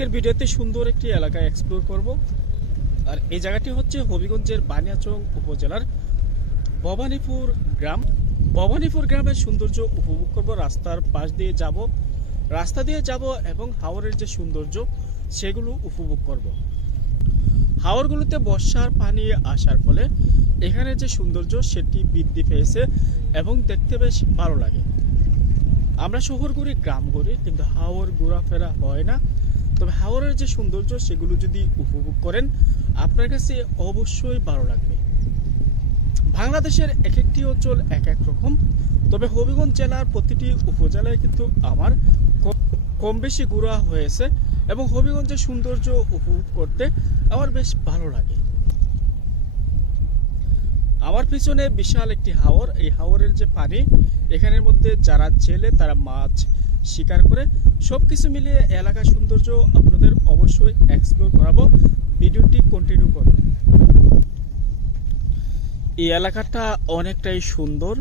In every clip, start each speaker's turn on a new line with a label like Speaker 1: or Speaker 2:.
Speaker 1: আজকের ভিডিওতে সুন্দর একটি এলাকা এক্সপ্লোর করব। আর এই জায়গাটি হচ্ছে হবিগঞ্জের বানিয়াচং উপজেলার ভবানীপুর গ্রাম। ভবানীপুর গ্রামের সৌন্দর্য উপভোগ করব, রাস্তার পাশ দিয়ে যাব, রাস্তা দিয়ে যাব এবং হাওরের যে সৌন্দর্য সেগুলো উপভোগ করব। হাওরগুলোতে বর্ষার পানি আসার ফলে এখানে যে সৌন্দর্য সেটি বৃদ্ধি পেয়েছে এবং দেখতে বেশ ভালো লাগে। আমরা শহর ঘুরি, গ্রাম করি কিন্তু হাওর ঘোরাফেরা হয় না। তবে হাওরের যে সৌন্দর্য, সেগুলো যদি উপভোগ করেন, আপনার কাছে অবশ্যই ভালো লাগবে। বাংলাদেশের এক একটি অঞ্চল এক এক রকম, তবে হবিগঞ্জ জেলার প্রতিটি উপজেলায় কিন্তু আমার কম বেশি ঘোরা হয়েছে এবং হবিগঞ্জের সৌন্দর্য উপভোগ করতে আমার বেশ ভালো লাগে। আমার পিছনে বিশাল একটি হাওর, এই হাওরের যে পানি, এখানের মধ্যে যারা জেলে তারা মাছ শিকার করে সব কিছু মিলিয়ে এলাকার সৌন্দর্য আপনাদের অবশ্যই এক্সপ্লোর করাবো। ভিডিওটি কন্টিনিউ করবেন এই এলাকাটা অনেকটাই সুন্দর।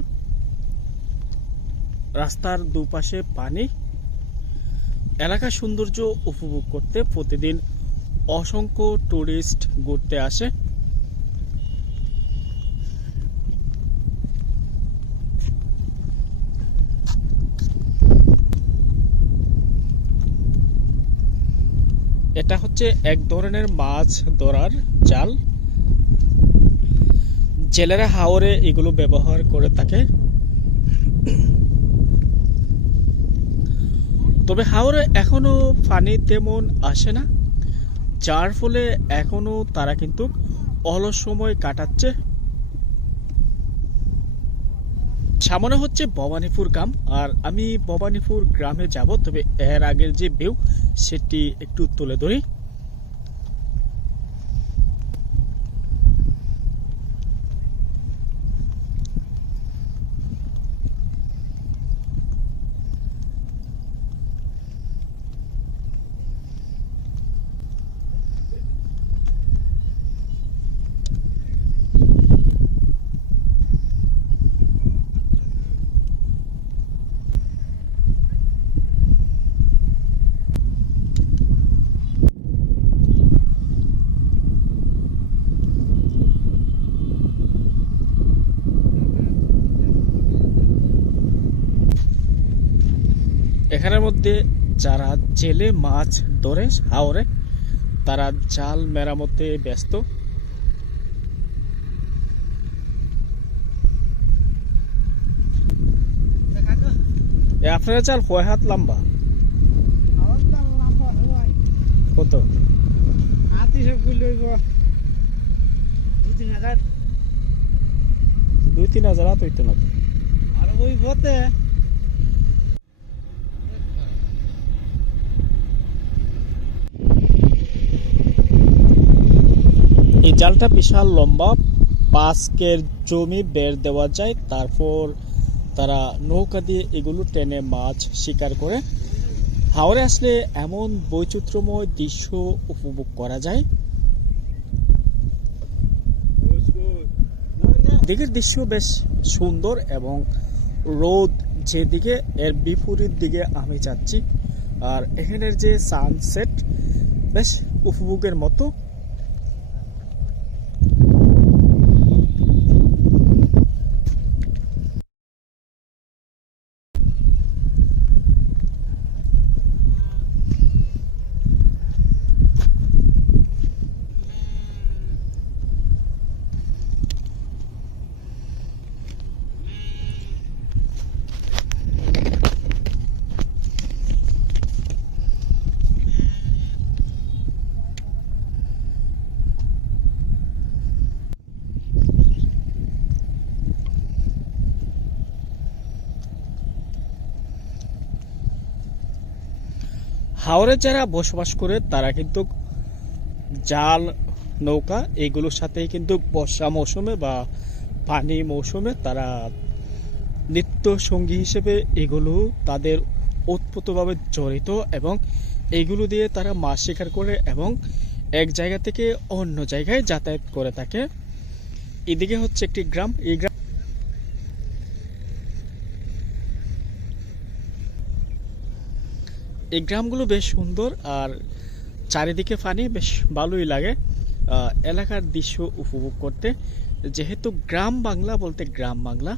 Speaker 1: রাস্তার দুপাশে পানি। এলাকার সৌন্দর্য উপভোগ করতে প্রতিদিন অসংখ্য টুরিস্ট ঘুরতে আসে। এটা হচ্ছে এক ধরনের মাছ ধরার জাল। জেলেরা হাওরে এগুলো ব্যবহার করে থাকে। তবে হাওরে এখনও পানি তেমন আসে না। যার ফলে এখনও তারা কিন্তু অলস সময় কাটাচ্ছে। সামনে হচ্ছে ভবানীপুর গ্রাম, আর আমি ভবানীপুর গ্রামে যাব, তবে এর আগের যে ভিউ, সেটি একটু তুলে ধরি। এখানের মধ্যে যারা জেলে মাছ ধরে, হাওরে, তারা জাল মেরামতে ব্যস্ত। আপনার চাল কয় হাত লম্বা? কত? দুই তিন হাজার হাত হইতো না এই জালটা বিশাল লম্বা, পাঁচকের জমি বের দেওয়া যায়, তারপর তারা নৌকা দিয়ে এগুলো টেনে মাছ শিকার করে। হাওড়ে আসলে এমন বৈচিত্র্যময় দৃশ্য উপভোগ করা যায়। দিকের দৃশ্য বেশ সুন্দর এবং রোদ যেদিকে, এর বিপরীত দিকে আমি যাচ্ছি। আর এখানের যে সানসেট বেশ উপভোগের মতো। হাওড়ে যারা বসবাস করে, তারা কিন্তু জাল, নৌকা, এগুলোর সাথেই কিন্তু বর্ষা মৌসুমে বা পানি মৌসুমে তারা নিত্য সঙ্গী হিসেবে এগুলো তাদের ওতপ্রোতভাবে জড়িত এবং এগুলো দিয়ে তারা মাছ শিকার করে এবং এক জায়গা থেকে অন্য জায়গায় যাতায়াত করে থাকে। এদিকে হচ্ছে একটি গ্রাম। এই গ্রাম এই গ্রামগুলো বেশ সুন্দর আর চারিদিকে পানি বেশ ভালোই লাগে। এলাকার দৃশ্য উপভোগ করতে। যেহেতু গ্রাম বাংলা বলতে গ্রাম বাংলা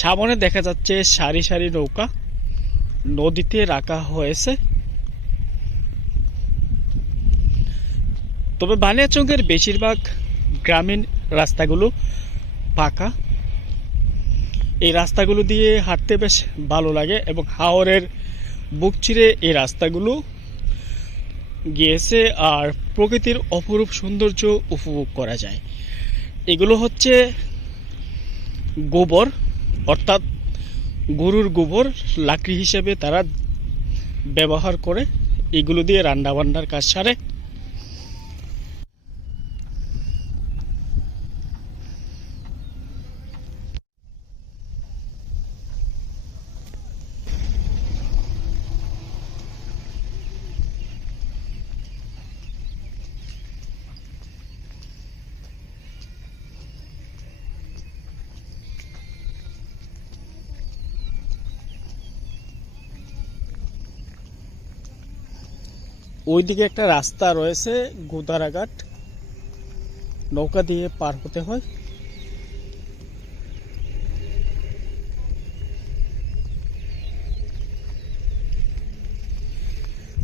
Speaker 1: সামনে দেখা যাচ্ছে সারি সারি নৌকা। নদীতে রাখা হয়েছে। তবে বানিয়াচঙ্গের বেশিরভাগ গ্রামীণ রাস্তাগুলো পাকা। এই রাস্তাগুলো দিয়ে হাঁটতে বেশ ভালো লাগে এবং হাওরের বুক চিরে এই রাস্তাগুলো গিয়েছে আর প্রকৃতির অপরূপ সৌন্দর্য উপভোগ করা যায়। এগুলো হচ্ছে গোবর। অর্থাৎ গরুর গোবর লাকড়ি হিসেবে তারা ব্যবহার করে এগুলো দিয়ে রান্নাবান্নার কাজ সারে। ওইদিকে একটা রাস্তা রয়েছে, গোদারাঘাট। নৌকা দিয়ে পার হতে হয়।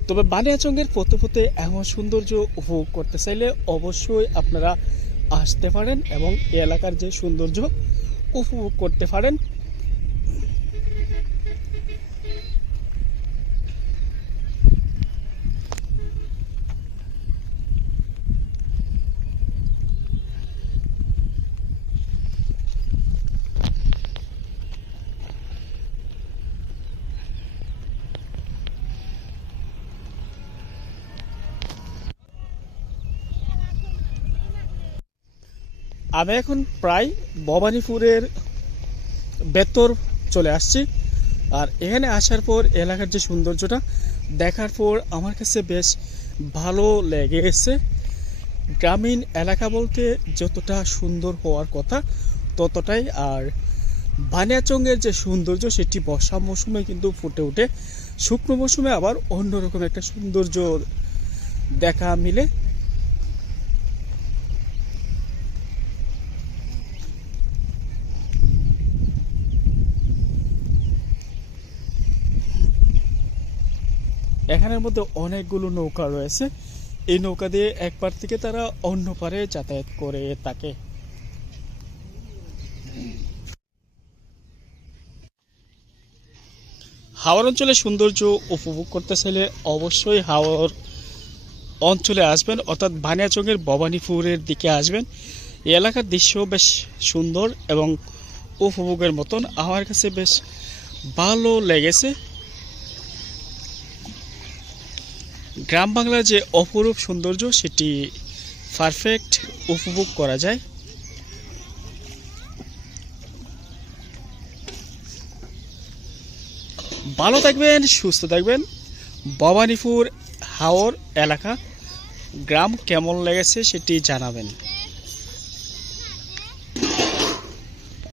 Speaker 1: তবে বানিয়াচঙ্গের পথে পথে এমন সৌন্দর্য উপভোগ করতে চাইলে অবশ্যই আপনারা আসতে পারেন এবং এলাকার যে সৌন্দর্য উপভোগ করতে পারেন। আমি এখন প্রায় ভবানীপুরের বেতর চলে আসছি। আর এখানে আসার পর এলাকার যে সৌন্দর্যটা দেখার পর আমার কাছে বেশ ভালো লেগে লেগেছে। গ্রামীণ এলাকা বলতে যতটা সুন্দর হওয়ার কথা ততটাই। আর বানিয়াচঙ্গের যে সৌন্দর্য সেটি বর্ষা মৌসুমে কিন্তু ফুটে ওঠে। শুকনো মৌসুমে আবার অন্যরকম একটা সৌন্দর্য দেখা মিলে। এখানের মধ্যে অনেকগুলো নৌকা রয়েছে। এই নৌকা দিয়ে এক পার থেকে তারা অন্য পারে যাতায়াত করে থাকে। হাওড় অঞ্চলের সৌন্দর্য উপভোগ করতে চাইলে অবশ্যই হাওড় অঞ্চলে আসবেন, অর্থাৎ বানিয়াচঙ্গের ভবানীপুরের দিকে আসবেন। এই এলাকার দৃশ্য বেশ সুন্দর এবং উপভোগের মতন। আমার কাছে বেশ ভালো লেগেছে। গ্রাম বাংলার যে অপরূপ সৌন্দর্য, সেটি পারফেক্ট উপভোগ করা যায়। ভালো থাকবেন, সুস্থ থাকবেন। ভবানীপুর হাওর এলাকা, গ্রাম কেমন লেগেছে সেটি জানাবেন।